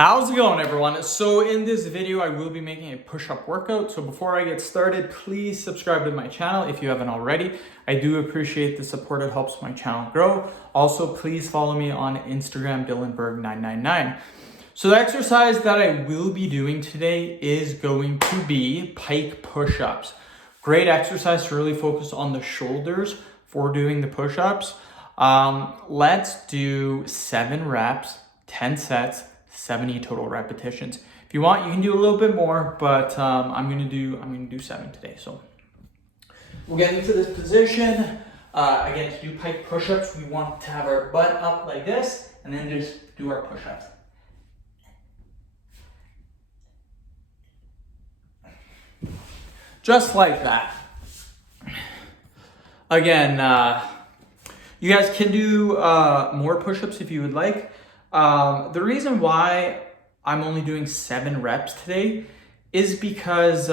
How's it going, everyone? So in this video, I will be making a push-up workout. So before I get started, please subscribe to my channel if you haven't already. I do appreciate the support. It helps my channel grow. Also, please follow me on Instagram, DylanBerg999. So the exercise that I will be doing today is going to be pike push-ups. Great exercise to really focus on the shoulders for doing the push-ups. Let's do 7 reps, 10 sets, 70 total repetitions. If you want, you can do a little bit more, but I'm gonna do 7 today. So we'll get into this position. Again, to do pike push-ups, we want to have our butt up like this, and then just do our push-ups. Just like that. Again, you guys can do more push-ups if you would like. The reason why I'm only doing 7 reps today is because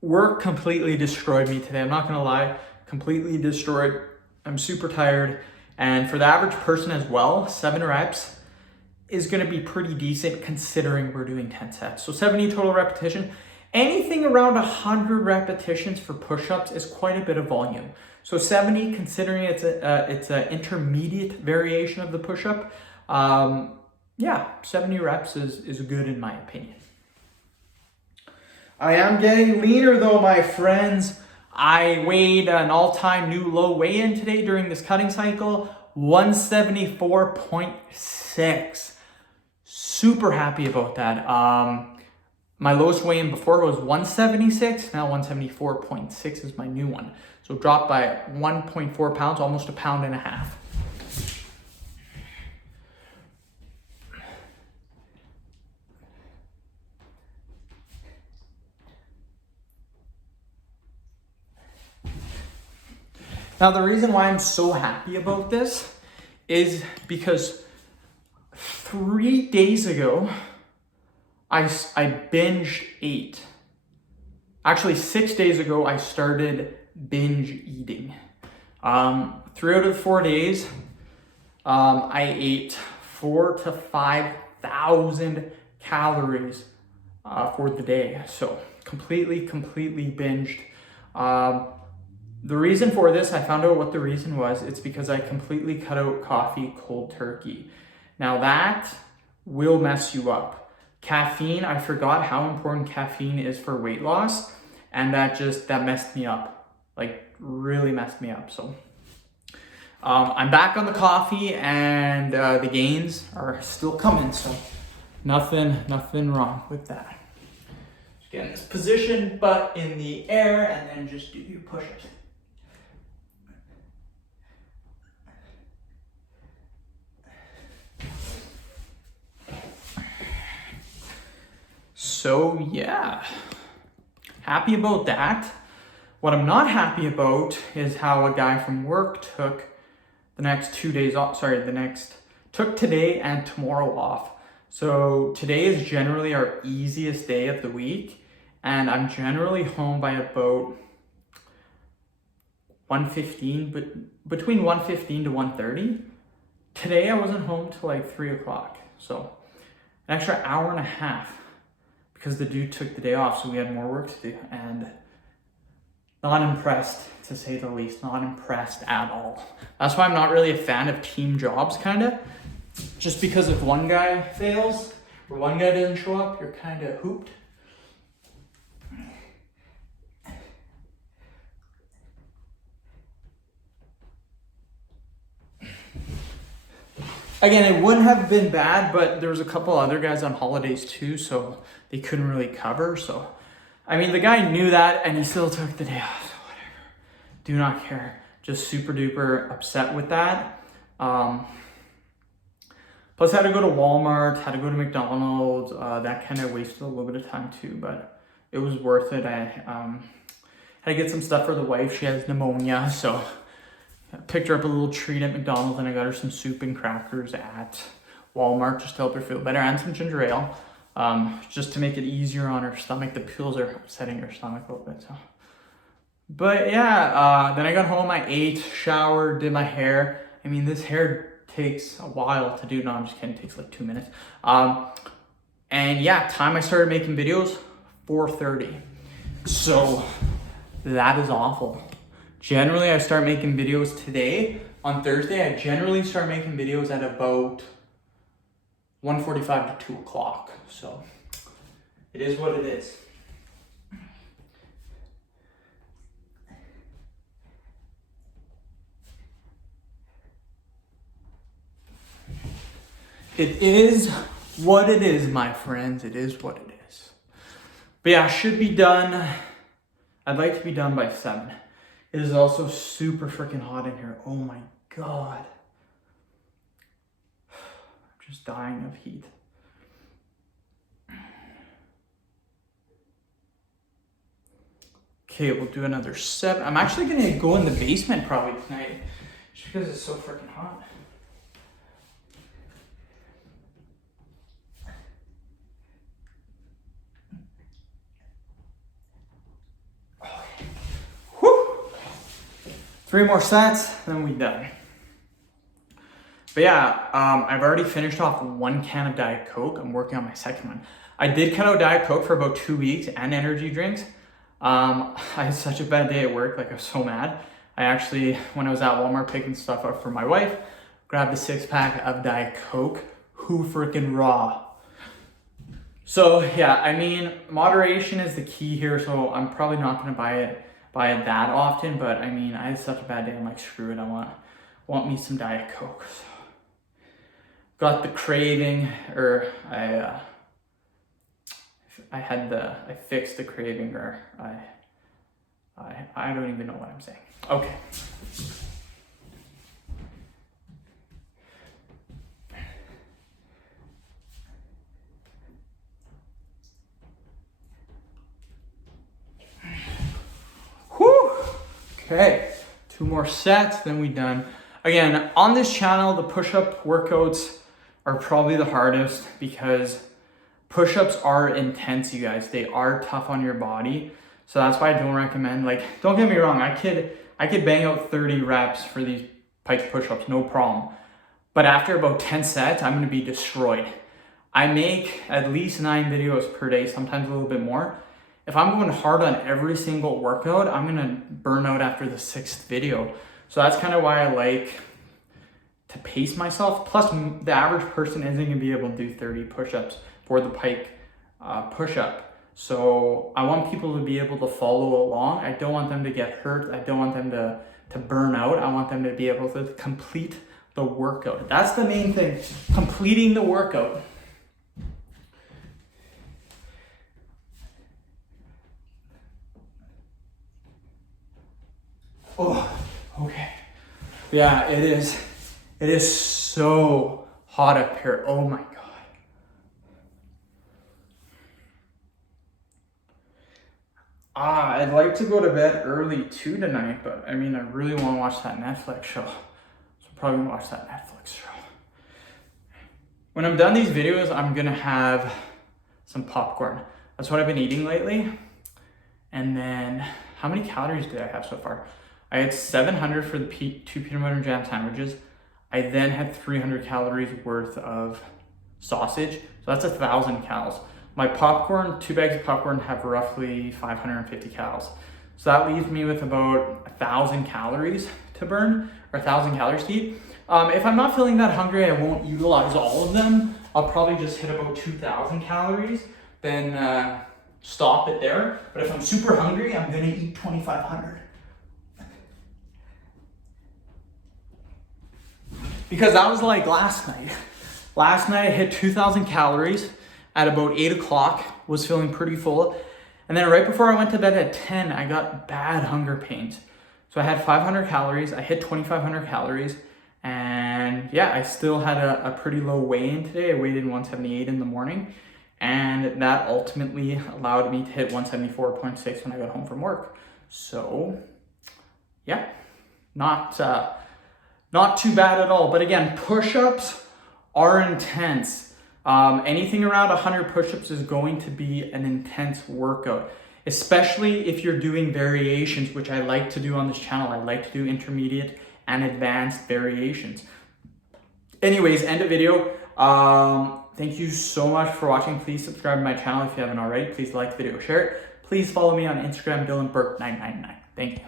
work completely destroyed me today. I'm not gonna lie, completely destroyed. I'm super tired. And for the average person as well, 7 reps is gonna be pretty decent considering we're doing 10 sets. So 70 total repetition. Anything around 100 repetitions for push-ups is quite a bit of volume. So 70, considering it's an intermediate variation of the push-up, 70 reps is good in my opinion. I am getting leaner though, my friends. I weighed an all-time new low weigh-in today during this cutting cycle, 174.6. Super happy about that. My lowest weigh-in before was 176, now 174.6 is my new one. So dropped by 1.4 pounds, almost a pound and a half. Now the reason why I'm so happy about this is because 3 days ago, I binged 8. Actually, 6 days ago, I started binge eating. 3 out of 4 days, I ate 4,000 to 5,000 calories for the day. So completely binged. The reason for this, I found out what the reason was. It's because I completely cut out coffee cold turkey. Now that will mess you up. Caffeine, I forgot how important caffeine is for weight loss, and that messed me up, like really messed me up. So I'm back on the coffee, and the gains are still coming, so nothing wrong with that. Just get in this position, butt in the air, and then just do your push-ups. So yeah, happy about that. What I'm not happy about is how a guy from work took the next 2 days off, took today and tomorrow off. So today is generally our easiest day of the week, and I'm generally home by about 1:15, but between 1:15 to 1:30. Today I wasn't home till like 3 o'clock, so an extra hour and a half. Because the dude took the day off, so we had more work to do, and not impressed, to say the least, not impressed at all. That's why I'm not really a fan of team jobs, kinda. Just because if one guy fails, or one guy doesn't show up, you're kinda hooped. Again, it wouldn't have been bad, but there was a couple other guys on holidays too, so they couldn't really cover. So, I mean, the guy knew that, and he still took the day off. So whatever. Do not care. Just super duper upset with that. Plus, had to go to Walmart, had to go to McDonald's. That kind of wasted a little bit of time too, but it was worth it. I had to get some stuff for the wife. She has pneumonia, so I picked her up a little treat at McDonald's, and I got her some soup and crackers at Walmart just to help her feel better, and some ginger ale, just to make it easier on her stomach. The pills are upsetting her stomach a little bit. So, but yeah, then I got home, I ate, showered, did my hair. I mean, this hair takes a while to do. No, I'm just kidding, it takes like 2 minutes. And yeah, time I started making videos, 4:30. So that is awful. Generally, I start making videos today. On Thursday, I generally start making videos at about 1:45 to 2 o'clock. So it is what it is. It is what it is, my friends. It is what it is. But yeah, I should be done. I'd like to be done by 7. It is also super freaking hot in here. Oh my God. I'm just dying of heat. Okay, we'll do another 7. I'm actually gonna go in the basement probably tonight just because it's so freaking hot. Whew. 3 more sets, then we done. But yeah, I've already finished off 1 can of Diet Coke. I'm working on my second one. I did cut out Diet Coke for about 2 weeks and energy drinks. I had such a bad day at work, like I was so mad. I actually, when I was at Walmart picking stuff up for my wife, grabbed a 6-pack of Diet Coke. Who freaking raw. So yeah, I mean, moderation is the key here. So I'm probably not gonna buy it that often, but I mean, I had such a bad day. I'm like, screw it. I want me some Diet Coke. So, got the craving, or I fixed the craving, or I don't even know what I'm saying. Okay. Whew. Okay, 2 more sets, then we done. Again, on this channel, the push-up workouts are probably the hardest because push-ups are intense, you guys. They are tough on your body. So that's why I don't recommend, like, don't get me wrong, I could bang out 30 reps for these pike push-ups, no problem. But after about 10 sets, I'm gonna be destroyed. I make at least 9 videos per day, sometimes a little bit more. If I'm going hard on every single workout, I'm gonna burn out after the 6th video. So that's kind of why I like to pace myself. Plus, the average person isn't gonna be able to do 30 push-ups for the pike push-up. So I want people to be able to follow along. I don't want them to get hurt. I don't want them to burn out. I want them to be able to complete the workout. That's the main thing, completing the workout. Oh, okay. Yeah, it is. It is so hot up here. Oh my God. I'd like to go to bed early too tonight, but I mean, I really want to watch that Netflix show. So I'm probably gonna watch that Netflix show. When I'm done these videos, I'm gonna have some popcorn. That's what I've been eating lately. And then, how many calories did I have so far? I had 700 for the 2 peanut butter and jam sandwiches. I then had 300 calories worth of sausage. So that's 1,000 calories. My popcorn, 2 bags of popcorn have roughly 550 calories. So that leaves me with about 1,000 calories to burn, or 1,000 calories to eat. If I'm not feeling that hungry, I won't utilize all of them. I'll probably just hit about 2,000 calories, then stop it there. But if I'm super hungry, I'm gonna eat 2,500. Because that was like last night. Last night I hit 2,000 calories at about 8 o'clock, was feeling pretty full. And then right before I went to bed at 10, I got bad hunger pains. So I had 500 calories, I hit 2,500 calories, and yeah, I still had a pretty low weigh-in today. I weighed in 178 in the morning, and that ultimately allowed me to hit 174.6 when I got home from work. So yeah, not too bad at all. But again, push-ups are intense. Anything around 100 push-ups is going to be an intense workout, especially if you're doing variations, which I like to do on this channel. I like to do intermediate and advanced variations. Anyways, end of video. Thank you so much for watching. Please subscribe to my channel if you haven't already. Please like the video, share it. Please follow me on Instagram, DylanBurke999. Thank you.